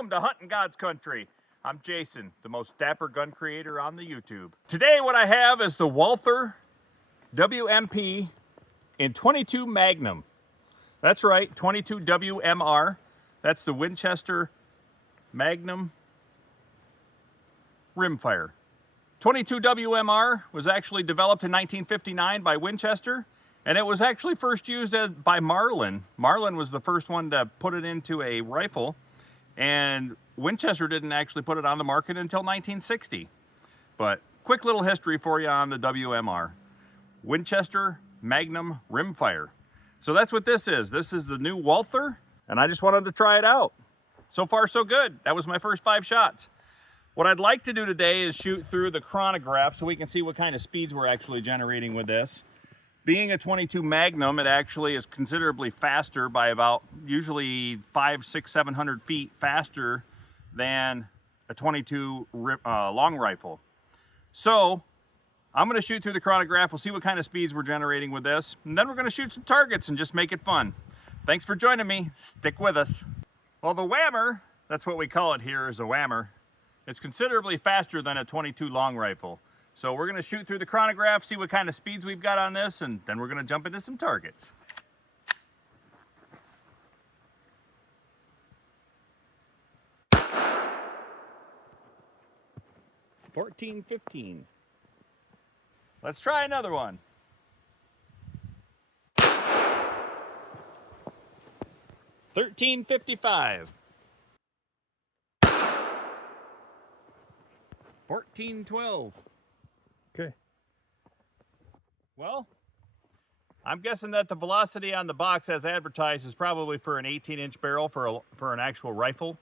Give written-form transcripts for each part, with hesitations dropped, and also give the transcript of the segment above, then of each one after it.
Welcome to Hunting God's Country. I'm Jason, the most dapper gun creator on the YouTube. Today what I have is the Walther WMP in 22 Magnum. That's right, 22 WMR. That's the Winchester Magnum rimfire. 22 WMR was actually developed in 1959 by Winchester, and it was actually first used by Marlin. Marlin was the first one to put it into a rifle, and Winchester didn't actually put it on the market until 1960. But quick little history for you on the WMR. Winchester Magnum rimfire. So that's what this is. This is the new Walther, and I just wanted to try it out. So far, so good. That was my first 5 shots. What I'd like to do today is shoot through the chronograph so we can see what kind of speeds we're actually generating with this. Being a 22 Magnum, it actually is considerably faster by about usually 500, 600, 700 feet faster than a 22 long rifle. So I'm going to shoot through the chronograph. We'll see what kind of speeds we're generating with this, and then we're going to shoot some targets and just make it fun. Thanks for joining me. Stick with us. Well, the WMR, that's what we call it here, is a WMR. It's considerably faster than a 22 long rifle. So we're going to shoot through the chronograph, see what kind of speeds we've got on this, and then we're going to jump into some targets. $14.15. Let's try another one. $13.55. $14.12. Okay. Well, I'm guessing that the velocity on the box as advertised is probably for an 18-inch barrel for an actual rifle.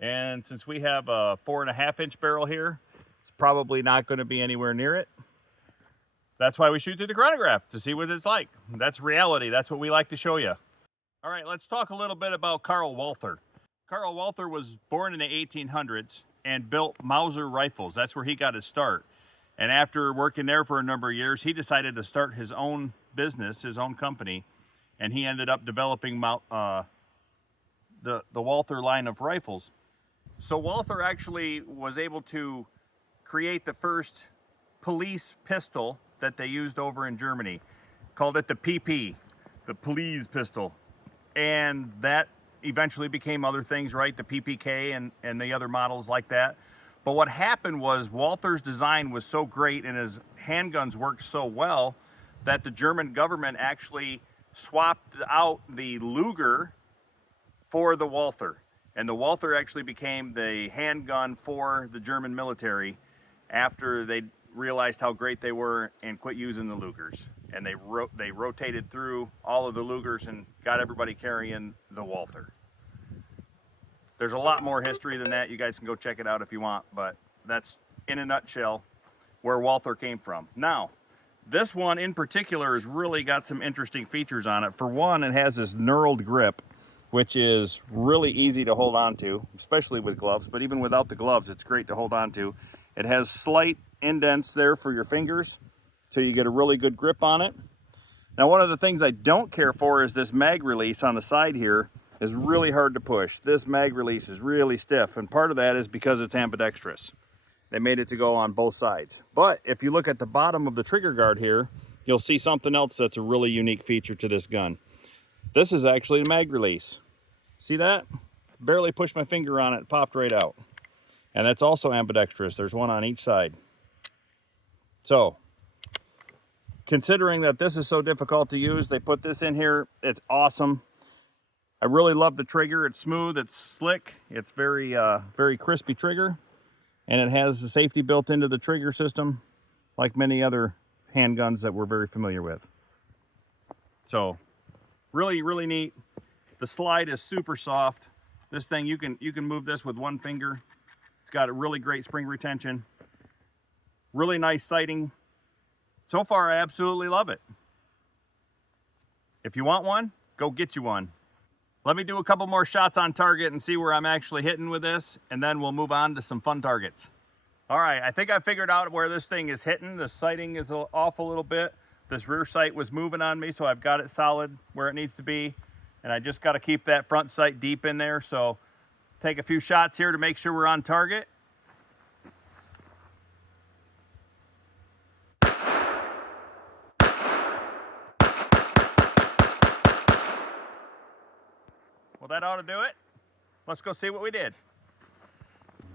And since we have a 4.5-inch barrel here, it's probably not going to be anywhere near it. That's why we shoot through the chronograph, to see what it's like. That's reality. That's what we like to show you. All right, let's talk a little bit about Carl Walther. Carl Walther was born in the 1800s and built Mauser rifles. That's where he got his start. And after working there for a number of years, he decided to start his own business, his own company, and he ended up developing the Walther line of rifles. So Walther actually was able to create the first police pistol that they used over in Germany. Called it the PP, the police pistol. And that eventually became other things, right? The PPK and the other models like that. But what happened was Walther's design was so great and his handguns worked so well that the German government actually swapped out the Luger for the Walther. And the Walther actually became the handgun for the German military after they realized how great they were and quit using the Lugers. And they rotated through all of the Lugers and got everybody carrying the Walther. There's a lot more history than that. You guys can go check it out if you want, but that's in a nutshell where Walther came from. Now, this one in particular has really got some interesting features on it. For one, it has this knurled grip, which is really easy to hold on to, especially with gloves, but even without the gloves, it's great to hold on to. It has slight indents there for your fingers, so you get a really good grip on it. Now, one of the things I don't care for is this mag release on the side here is really hard to push. This mag release is really stiff, and part of that is because it's ambidextrous. They made it to go on both sides. But if you look at the bottom of the trigger guard here, you'll see something else that's a really unique feature to this gun. This is actually the mag release. See that? Barely pushed my finger on it, it popped right out. And that's also ambidextrous. There's one on each side. So, considering that this is so difficult to use, they put this in here. It's awesome. I really love the trigger. It's smooth, it's slick, it's very crispy trigger, and it has the safety built into the trigger system like many other handguns that we're very familiar with. So, really, really neat. The slide is super soft. This thing, you can move this with one finger. It's got a really great spring retention. Really nice sighting. So far, I absolutely love it. If you want one, go get you one. Let me do a couple more shots on target and see where I'm actually hitting with this, and then we'll move on to some fun targets. All right, I think I figured out where this thing is hitting. The sighting is off a little bit. This rear sight was moving on me, so I've got it solid where it needs to be. And I just got to keep that front sight deep in there. So take a few shots here to make sure we're on target. Well, that ought to do it. Let's go see what we did.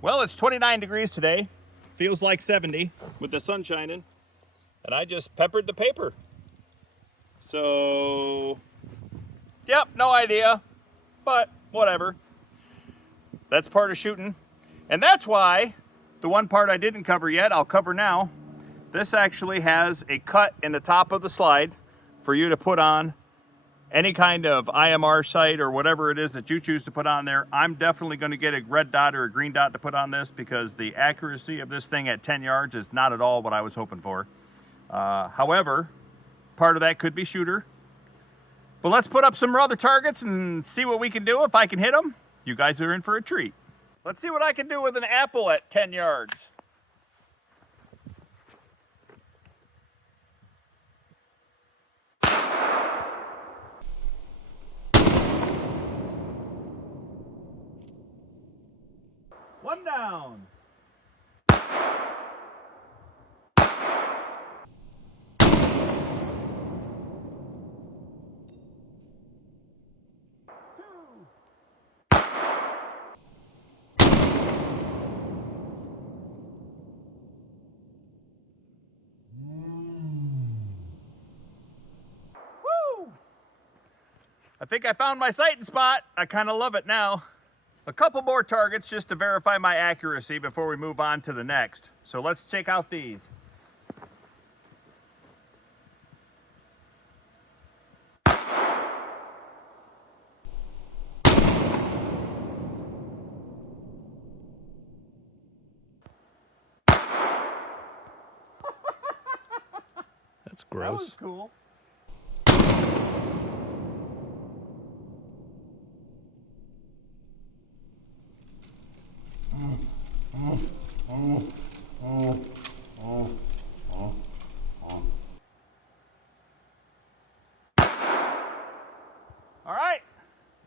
Well, it's 29 degrees today. Feels like 70 with the sun shining. And I just peppered the paper. So, yep, no idea. But whatever. That's part of shooting. And that's why the one part I didn't cover yet, I'll cover now. This actually has a cut in the top of the slide for you to put on any kind of IMR sight or whatever it is that you choose to put on there. I'm definitely going to get a red dot or a green dot to put on this because the accuracy of this thing at 10 yards is not at all what I was hoping for. However, part of that could be shooter. But let's put up some other targets and see what we can do. If I can hit them, you guys are in for a treat. Let's see what I can do with an apple at 10 yards. One down. Woo! I think I found my sighting spot. I kind of love it now. A couple more targets just to verify my accuracy before we move on to the next. So let's check out these. That's gross. That was cool. All right,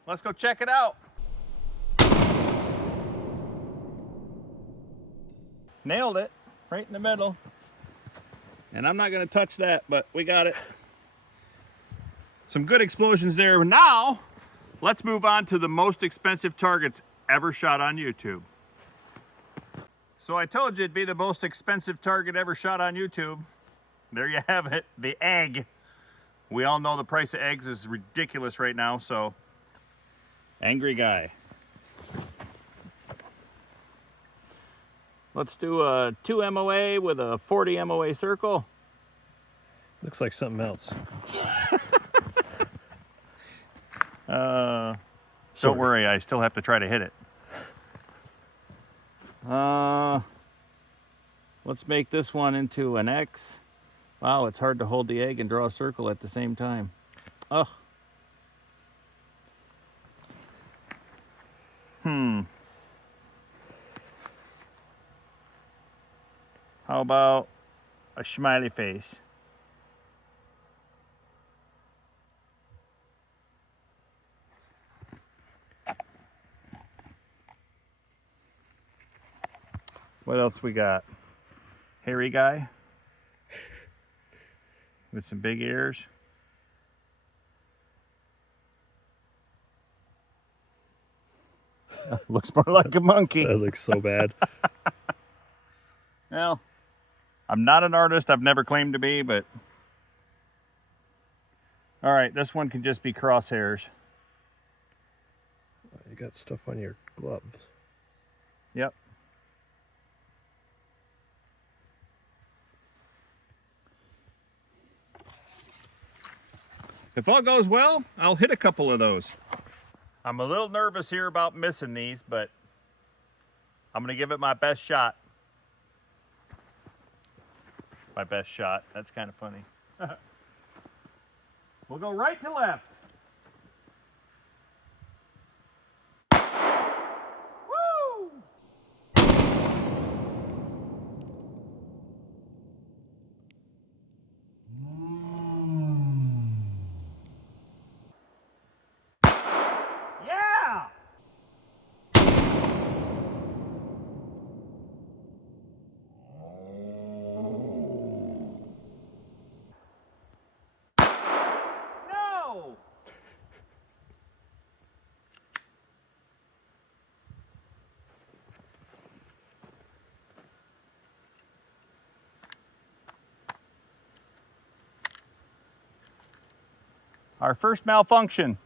let's go check it out. Nailed it, right in the middle. And I'm not gonna touch that, but we got it. Some good explosions there. Now, let's move on to the most expensive targets ever shot on YouTube. So I told you it'd be the most expensive target ever shot on YouTube. There you have it, the egg. We all know the price of eggs is ridiculous right now, so. Angry guy. Let's do a 2 MOA with a 40 MOA circle. Looks like something else. Don't worry, I still have to try to hit it. Let's make this one into an X. Wow, it's hard to hold the egg and draw a circle at the same time. Oh. How about a smiley face? What else we got? Hairy guy with some big ears. Looks more like a monkey. That looks so bad. Well, I'm not an artist. I've never claimed to be, but all right, this one can just be crosshairs. You got stuff on your gloves. Yep. If all goes well, I'll hit a couple of those. I'm a little nervous here about missing these, but I'm gonna give it my best shot. My best shot, that's kind of funny. We'll go right to left. Woo! Yeah! Our first malfunction.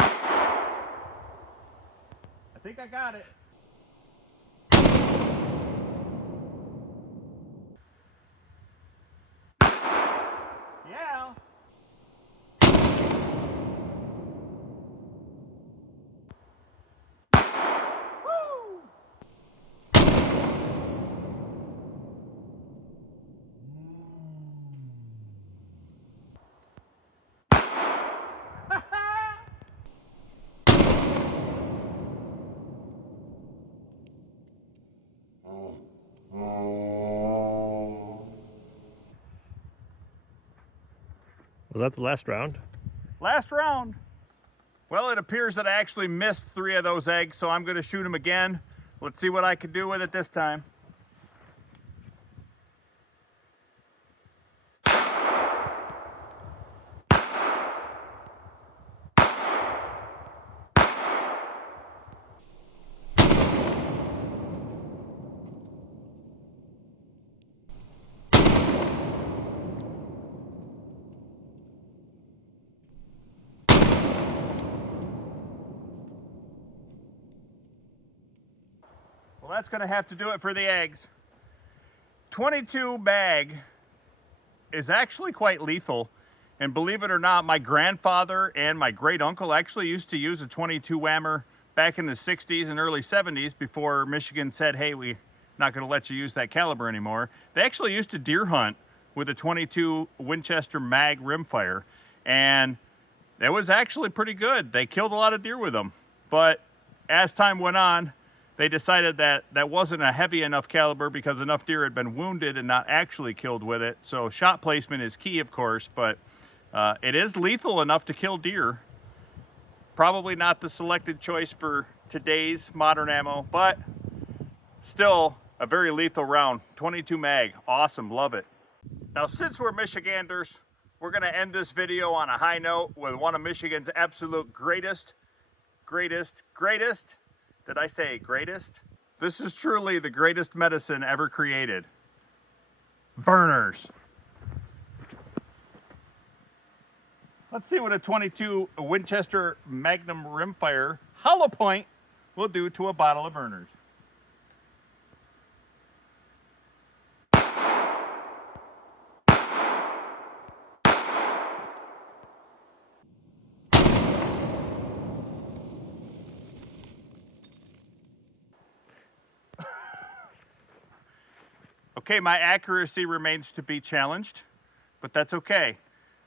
I think I got it. Yeah. Woo! Was that the last round? Last round. Well, it appears that I actually missed 3 of those eggs, so I'm going to shoot them again. Let's see what I can do with it this time. Well, that's going to have to do it for the eggs. 22 mag is actually quite lethal. And believe it or not, my grandfather and my great uncle actually used to use a 22 whammer back in the 60s and early 70s before Michigan said, hey, we're not going to let you use that caliber anymore. They actually used to deer hunt with a 22 Winchester mag rimfire. And it was actually pretty good. They killed a lot of deer with them. But as time went on, they decided that that wasn't a heavy enough caliber because enough deer had been wounded and not actually killed with it. So shot placement is key, of course, but it is lethal enough to kill deer. Probably not the selected choice for today's modern ammo, but still a very lethal round. 22 mag, awesome, love it. Now, since we're Michiganders, we're gonna end this video on a high note with one of Michigan's absolute greatest. Did I say greatest? This is truly the greatest medicine ever created. Burners. Let's see what a 22 Winchester Magnum rimfire hollow point will do to a bottle of burners. Okay, my accuracy remains to be challenged, but that's okay,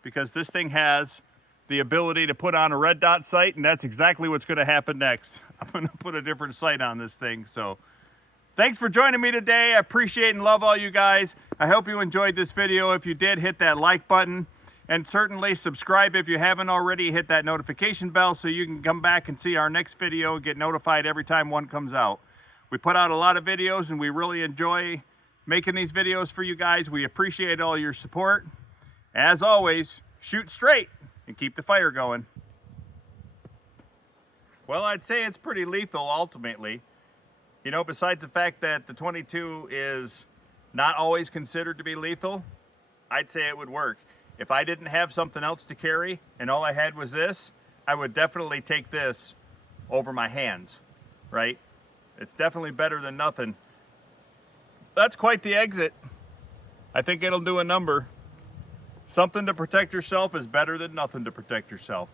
because this thing has the ability to put on a red dot sight, and that's exactly what's going to happen next. I'm going to put a different sight on this thing. So thanks for joining me today. I appreciate and love all you guys. I hope you enjoyed this video. If you did, hit that like button, and certainly subscribe if you haven't already. Hit that notification bell so you can come back and see our next video and get notified every time one comes out. We put out a lot of videos, and we really enjoy making these videos for you guys. We appreciate all your support. As always, shoot straight and keep the fire going. Well, I'd say it's pretty lethal ultimately. You know, besides the fact that the 22 is not always considered to be lethal, I'd say it would work. If I didn't have something else to carry and all I had was this, I would definitely take this over my hands, right? It's definitely better than nothing. That's quite the exit. I think it'll do a number. Something to protect yourself is better than nothing to protect yourself.